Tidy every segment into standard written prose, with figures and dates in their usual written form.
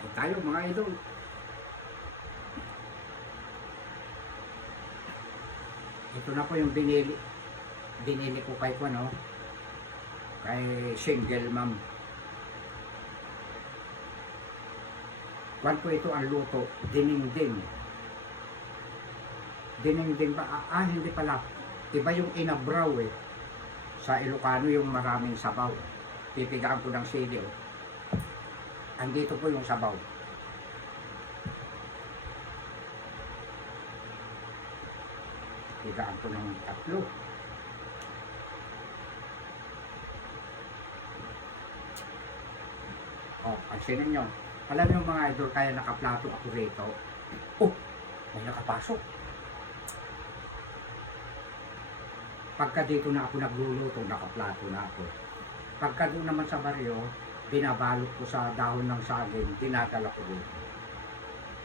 Kain tayo mga idol. Ito na po yung binili ko kay ano, kay single mom. Kwan po ito ang luto, dinengdeng. Dinengdeng ba? Hindi pala. Iba yung inabraw eh. Sa Ilocano yung maraming sabaw. Pipigaan ko ng sili oh. Andito po yung sabaw. Pigaan ko ng tatlo. Oh, pansinin nyo. Alam nyo mga idol, kaya nakaplato ako rito. Oh, may nakapasok. Pagka dito na ako nagluluto, nakaplato na ako. Pagka doon naman sa baryo, binabalot ko sa dahon ng saging, dinadala ko dito.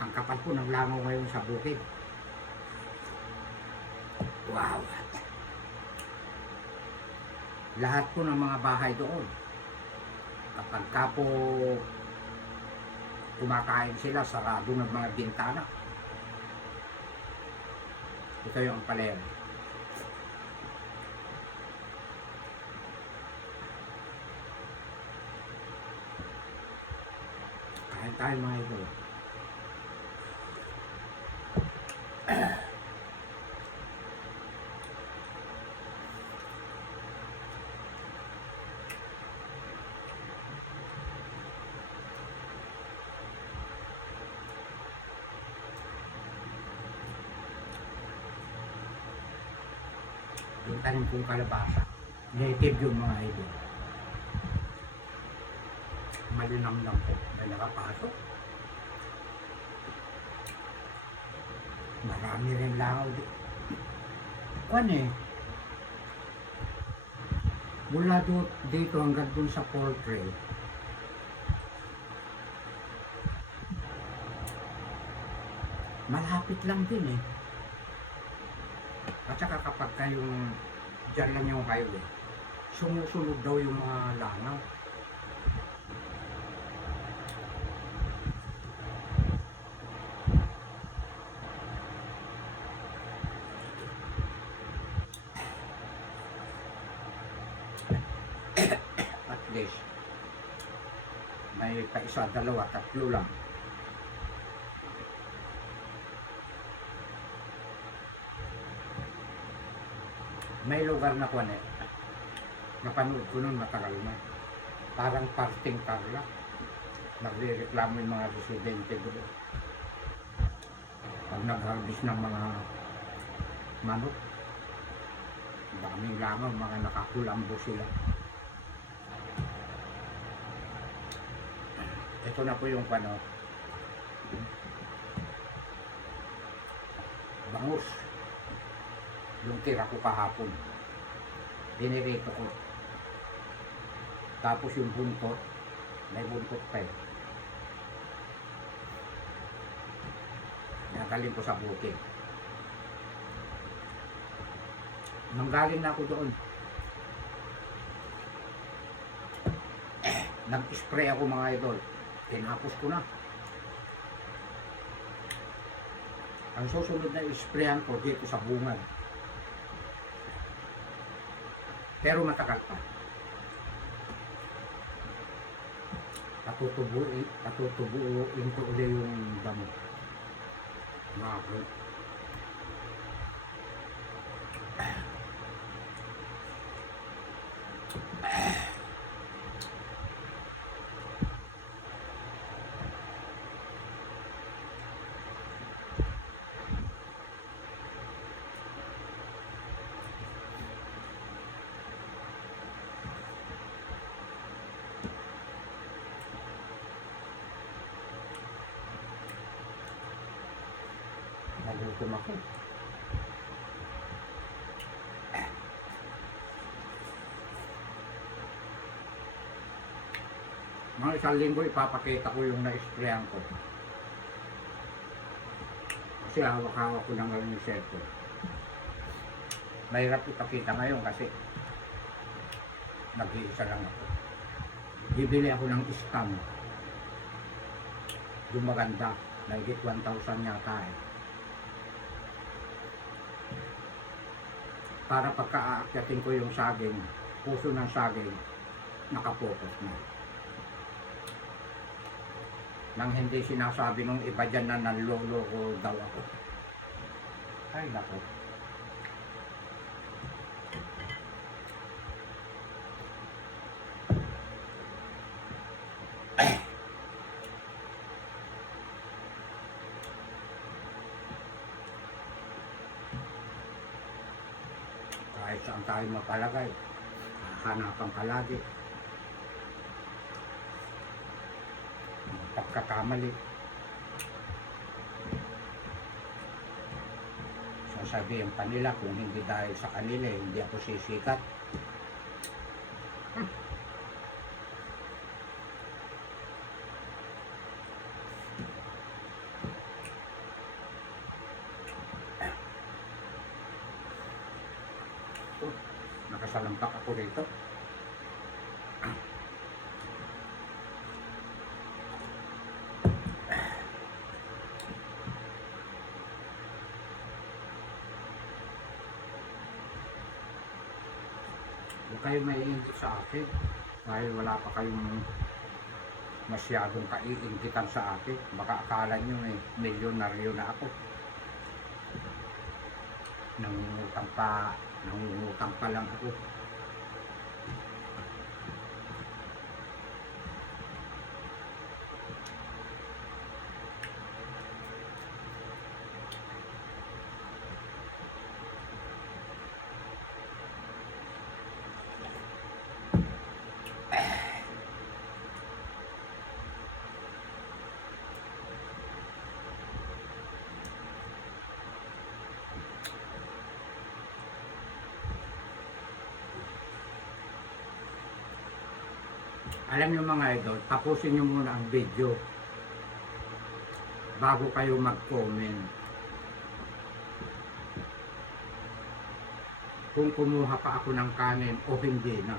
Ang kapal po ng langaw ngayon sa bukid. Wow! Lahat po ng mga bahay doon, kapag ka po kumakain sila, sarado ng mga bintana. Ito yung palero. Kain tayo mga idol. Yung tanim kong kalabasa, native yung mga idol. Malinam lang po, may nakapasok. Marami rin langaw dito. Kwan eh, mula dito hanggang dun sa poultry, malapit lang din eh. At saka kapag kayong dyan lang yung highway, sumusunod daw yung mga langaw. At least, may paisa, dalawa, tatlo lang. May lugar na kwan eh, napanood ko nun matagal na. Parang parting Tarlac. Nagre-reklamo yung mga residente doon. Pag nag-harvest ng mga manok, daming langaw, mga nakakulambo sila. Ito na po yung pano, bangus. Yung tira ko kahapon, dinirito ko. Tapos yung buntot, may buntot pa eh. Nakalim ko sa bukid. Nanggaling na ako doon. Nag-spray ako mga idol. Tinapos ko na. Ang susunod na sprayan ko dito sa bunga. Pero matagal pa. Patutubuin ko ulit yung damo. Nagutom ako. Mga isang linggo ipapakita ko yung na-sprayan ko. Kasi hawak-hawak ko lang yung cellphone. Mahirap ipakita ngayon kasi nag-iisa lang ako. Bibili ako ng stand. yung maganda, nagigit 1,000 yata eh. Para pagka-aakyatin ko yung saging, puso ng saging, nakapokus na. Nang hindi sinasabi nung iba dyan na nanloloko daw ako. Ay nako. Kahit saan tayo mapalagay, hahanapan ka lagi. Pagkakamali, sasabihin pa nila kung hindi dahil sa kanila hindi ako sisikat. Nakasalampak ako rito. Huwag kayo maiingit sa akin dahil wala pa kayong masyadong kaiinggitan sa akin. Baka akala nyo milyonaryo na ako. Nangungutang pa lang ako. Alam nyo mga idol, tapusin nyo muna ang video bago kayo mag-comment. Kung kumuha pa ako ng kanin o hindi na.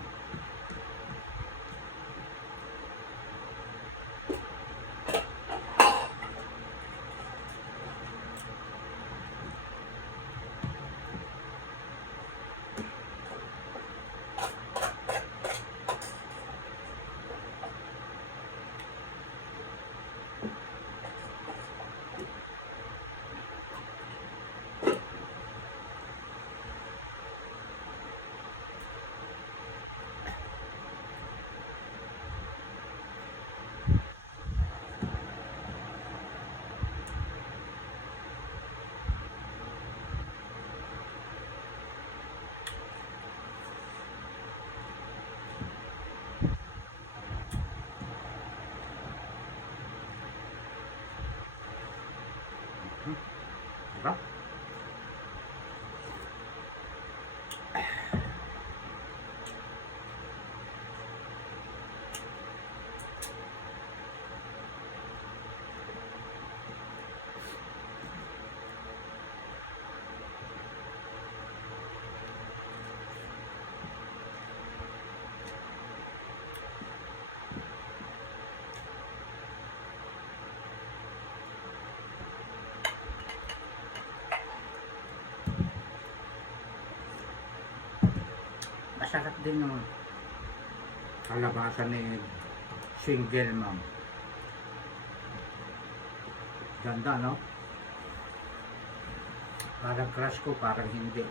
Diba? Masarap din yung kalabasan ni single mom. Ganda, no? Parang crush ko, parang hindi.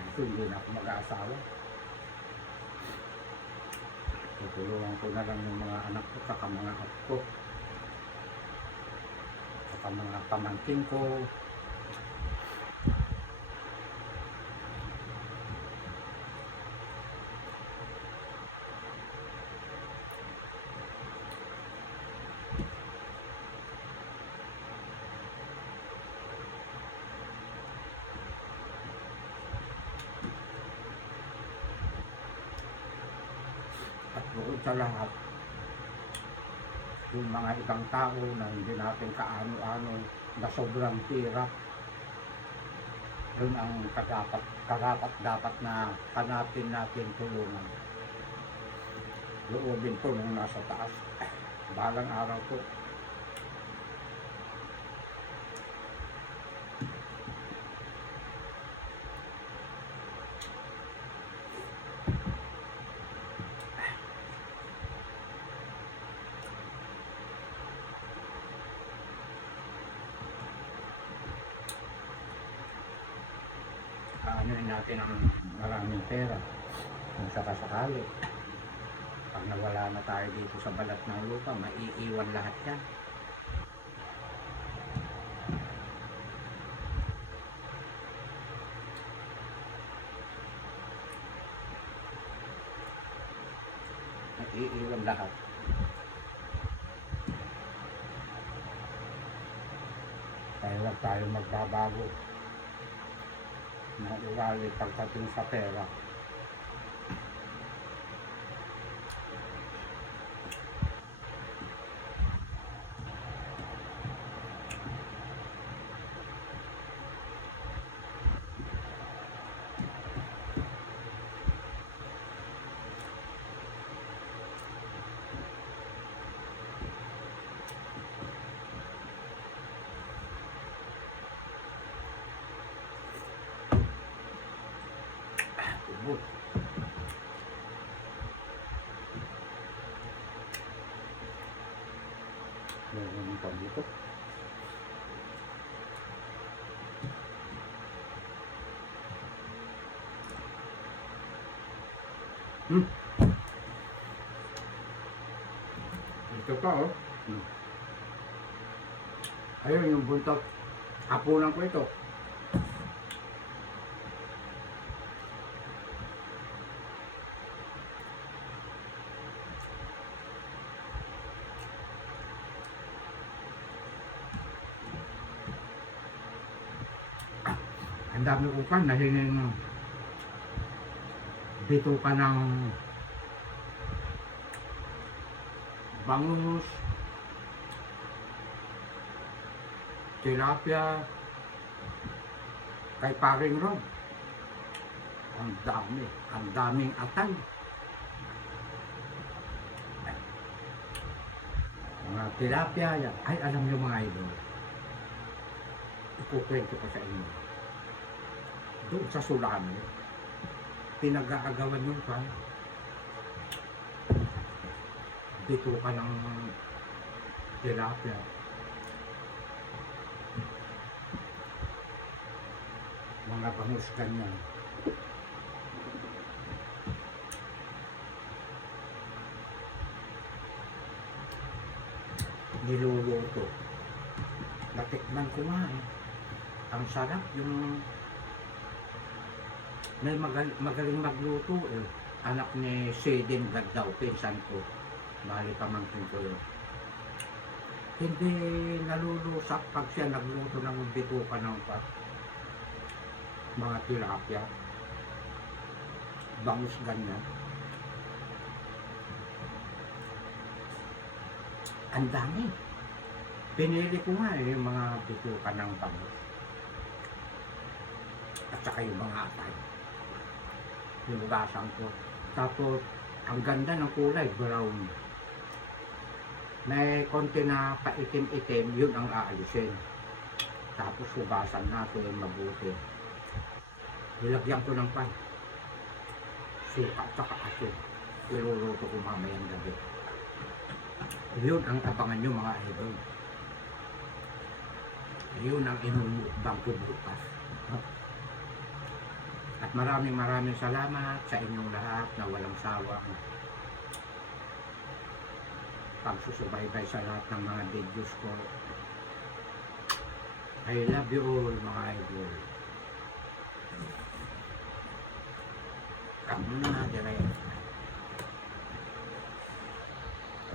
Ito, hindi na ako mag-aasawa. Tutulungan ko na lang yung mga anak ko, saka mga apo ko, saka mga pamangkin ko. At bukod sa lahat, yung mga ibang tao na hindi natin kaano-ano, na sobrang hirap, Yun ang karapat dapat na hanapin natin tulungan. Loobin ko nung nasa taas. Balang araw po. Aanuhin natin ang maraming pera kung sakasakali. Pag nawala na tayo dito sa balat ng lupa, maiiwan lahat yan. Maiiwan lahat. Kaya huwag tayo magbabago ng ugali pagdating sa pera. Ubus. Meron pa dito. Ito pa oh. Ayun yung buntot. Hapunan ko ito. Ang dami upan, nahingin dito ka ng bangus, tilapia, kay paring Rob. Ang daming atay. Mga tilapia yan. Ay, alam nyo mga idol, ikukwento ko sa inyo. Doon sa Sulami, pinag-aagawan yung pan. Dito ka ng tilapia. Mga bangus ganyan. Niluluto. Natikman ko nga eh. Ang sarap yung may magaling magluto eh. Anak ni Shaden Gad daw, pinsan ko. Bali pamangkin ko yun. Hindi nalulusak pag siya nagluto ng bituka ng pat. Mga tilapia. Bangus ganyan. Ang dami. Pinili ko nga eh, yung mga bituka ng bangus. At saka yung mga atay. Hinugasan ko. Tapos, ang ganda ng kulay, brown. May konti na paitim-itim, yun ang aalisin. Tapos, hugasan natin mabuti. Nilagyan ko ng pan. Suka at saka asin. Iluluto ko mamayang gabi. Yun ang abangan nyo mga idol. Yun ang inumukbang ko bukas. At maraming salamat sa inyong lahat na walang sawang pagsusubaybay sa lahat ng mga videos ko. I love you all mga idol. Kamu na, dire.